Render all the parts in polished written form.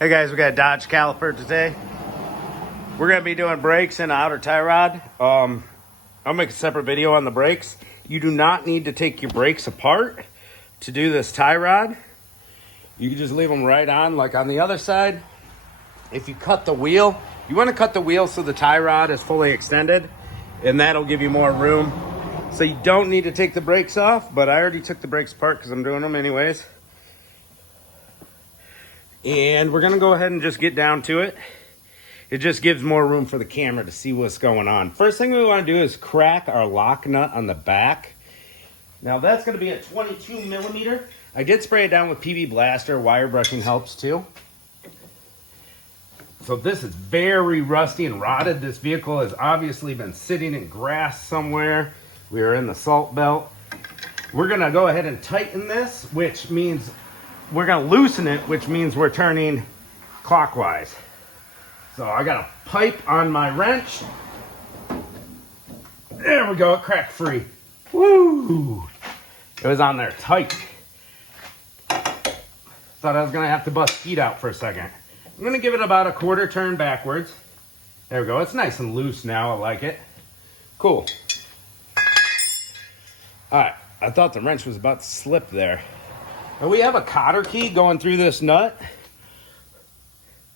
Hey guys, we got a Dodge caliper today. We're gonna be doing brakes and outer tie rod. I'll make a separate video on the brakes. You do not need to take your brakes apart to do this tie rod. You can just leave them right on, like on the other side. If you cut the wheel, you want to cut the wheel so the tie rod is fully extended, and that'll give you more room. So you don't need to take the brakes off, but I already took the brakes apart because I'm doing them anyways. And we're gonna go ahead and just get down to it. It just gives more room for the camera to see what's going on. First thing we wanna do is crack our lock nut on the back. Now that's gonna be a 22 millimeter. I did spray it down with PB Blaster. Wire brushing helps too. So this is very rusty and rotted. This vehicle has obviously been sitting in grass somewhere. We are in the salt belt. We're gonna go ahead and tighten this, which means we're gonna loosen it, which means we're turning clockwise. So I got a pipe on my wrench. There we go, it cracked free. Woo! It was on there tight. Thought I was gonna have to bust feet out for a second. I'm gonna give it about a quarter turn backwards. There we go, it's nice and loose now, I like it. Cool. All right, I thought the wrench was about to slip there. And we have a cotter key going through this nut.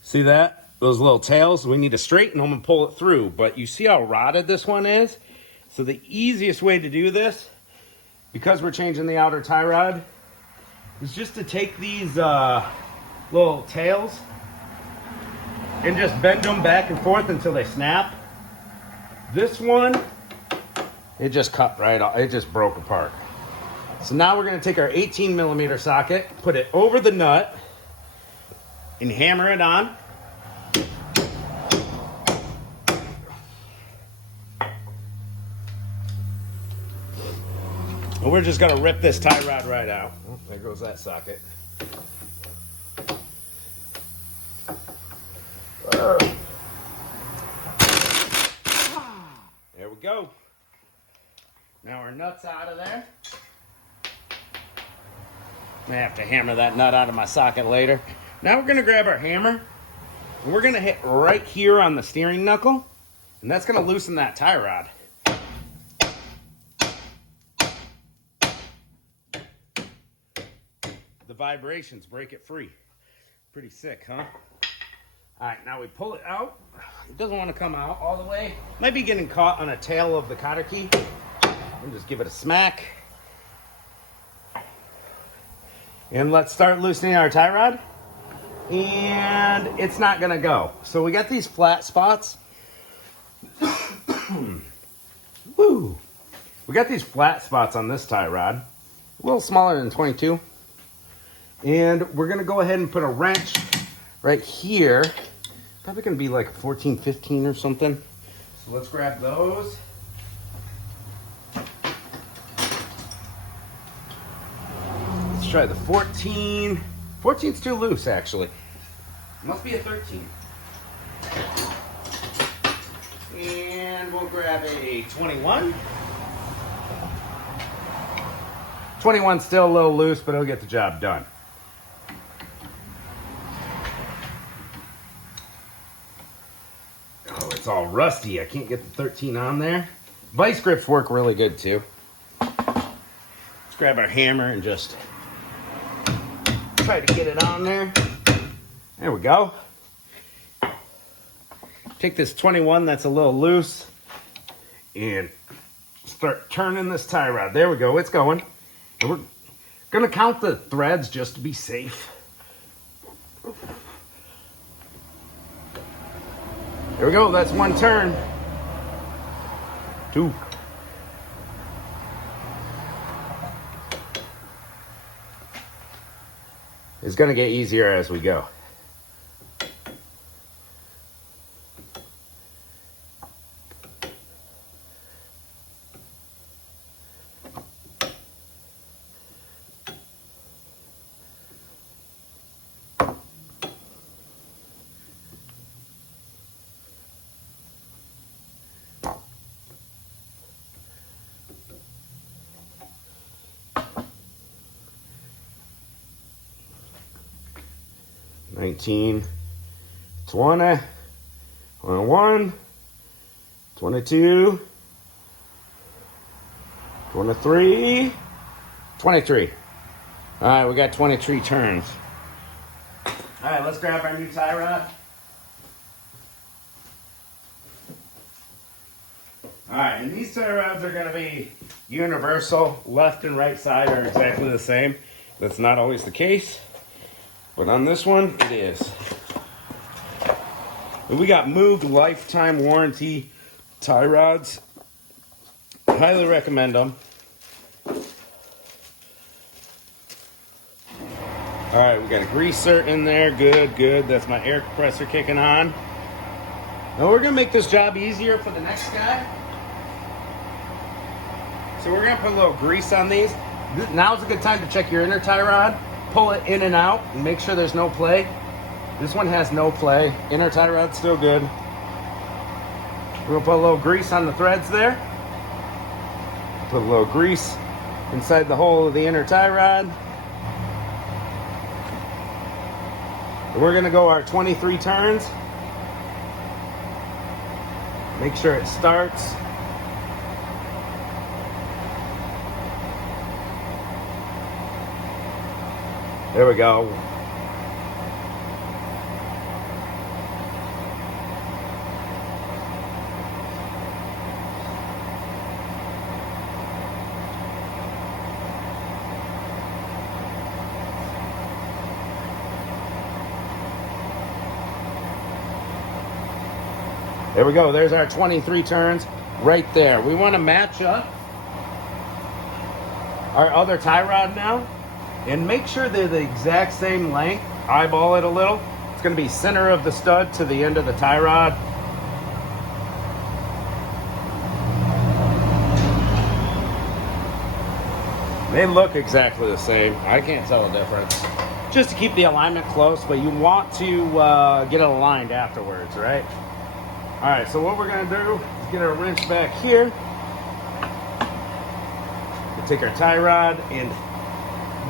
See that? Those little tails, we need to straighten them and pull it through. But you see how rotted this one is? So the easiest way to do this, because we're changing the outer tie rod, is just to take these little tails and just bend them back and forth until they snap. This one, it just cut right off. It just broke apart. So now we're going to take our 18 millimeter socket, put it over the nut, and hammer it on. And we're just going to rip this tie rod right out. Oh, there goes that socket. There we go. Now our nut's out of there. I have to hammer that nut out of my socket later. Now we're gonna grab our hammer and we're gonna hit right here on the steering knuckle, and that's gonna loosen that tie rod. The vibrations break it free. Pretty sick, huh? All right, now we pull it out. It doesn't want to come out all the way. Might be getting caught on a tail of the cotter key. And just give it a smack. And let's start loosening our tie rod. And it's not gonna go. So we got these flat spots. Woo! We got these flat spots on this tie rod. A little smaller than 22. And we're gonna go ahead and put a wrench right here. Probably gonna be like 14, 15 or something. So let's grab those. Let's try the 14. 14's too loose, actually. Must be a 13. And we'll grab a 21. 21's still a little loose, but it'll get the job done. Oh, it's all rusty. I can't get the 13 on there. Vice grips work really good, too. Let's grab our hammer and just try to get it on there. There we go. Take this 21 that's a little loose and start turning this tie rod. There we go, it's going. And we're gonna count the threads just to be safe. There we go, that's one turn. 2. It's gonna get easier as we go. 19, 20, 21, 22, 23, 23. All right, we got 23 turns. All right, let's grab our new tie rod. All right, and these tie rods are going to be universal. Left and right side are exactly the same. That's not always the case, but on this one, it is. And we got moved lifetime warranty tie rods. Highly recommend them. All right, we got a greaser in there. Good, good. That's my air compressor kicking on. Now we're gonna make this job easier for the next guy. So we're gonna put a little grease on these. Now's a good time to check your inner tie rod. Pull it in and out and make sure there's no play. This one has no play. Inner tie rod's still good. We're gonna put a little grease on the threads there. Put a little grease inside the hole of the inner tie rod. And we're gonna go our 23 turns. Make sure it starts. There we go. There we go. There's our 23 turns right there. We want to match up our other tie rod now and make sure they're the exact same length. Eyeball it a little. It's going to be center of the stud to the end of the tie rod. They look exactly the same. I can't tell the difference. Just to keep the alignment close, but you want to get it aligned afterwards, right? All right, so what we're gonna do is get our wrench back here. We'll take our tie rod and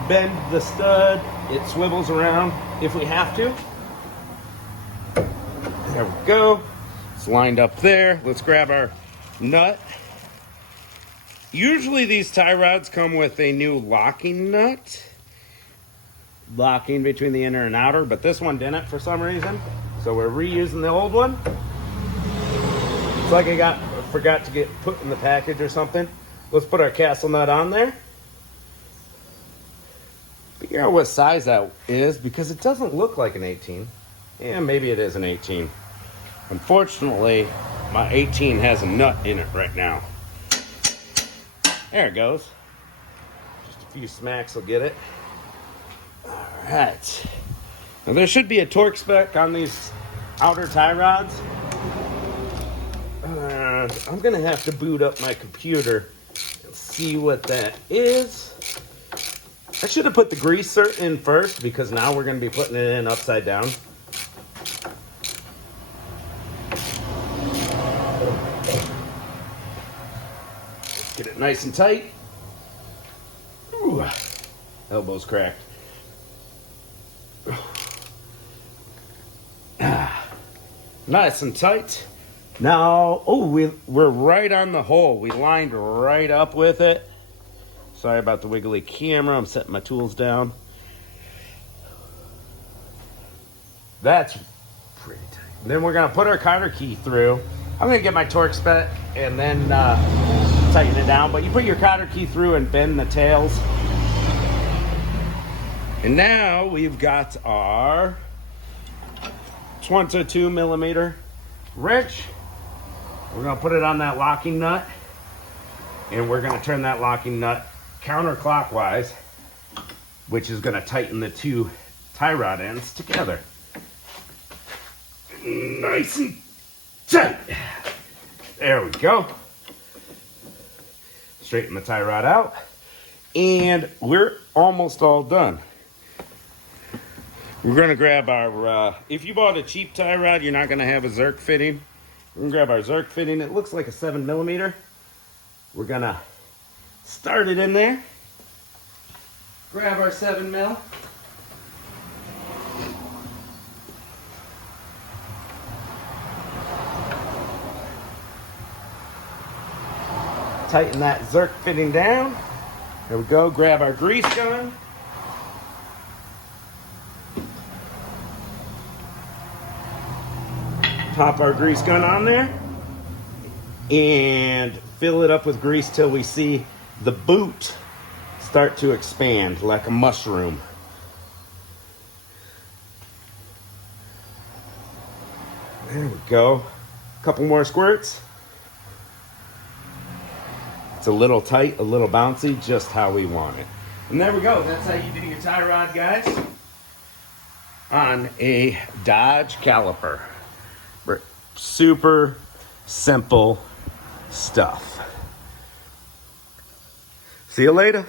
bend the stud. It swivels around if we have to. There we go. It's lined up there. Let's grab our nut. Usually these tie rods come with a new locking nut. Locking between the inner and outer, but this one didn't for some reason. So we're reusing the old one. It's like I forgot to get put in the package or something. Let's put our castle nut on there. Figure out what size that is because it doesn't look like an 18. Yeah, maybe it is an 18. Unfortunately, my 18 has a nut in it right now. There it goes. Just a few smacks will get it. All right. Now there should be a torque spec on these outer tie rods. I'm gonna have to boot up my computer and see what that is. I should have put the greaser in first because now we're gonna be putting it in upside down. Let's get it nice and tight. Ooh, elbow's cracked. Nice and tight. Now, oh, we're right on the hole. We lined right up with it. Sorry about the wiggly camera. I'm setting my tools down. That's pretty tight. And then we're going to put our counter key through. I'm going to get my torque spec and then tighten it down. But you put your counter key through and bend the tails. And now we've got our 22 millimeter wrench. We're gonna put it on that locking nut and we're gonna turn that locking nut counterclockwise, which is gonna tighten the two tie rod ends together. Nice and tight. There we go. Straighten the tie rod out and we're almost all done. We're gonna grab our, if you bought a cheap tie rod, you're not gonna have a Zerk fitting. We're gonna grab our Zerk fitting. It looks like a 7 millimeter. We're gonna start it in there. Grab our 7 mil. tighten that Zerk fitting down. There we go, grab our grease gun. Pop our grease gun on there and fill it up with grease till we see the boot start to expand like a mushroom. There we go. A couple more squirts. It's a little tight, a little bouncy, just how we want it. And there we go. That's how you do your tie rod, guys, on a Dodge caliper. Super simple stuff. See you later.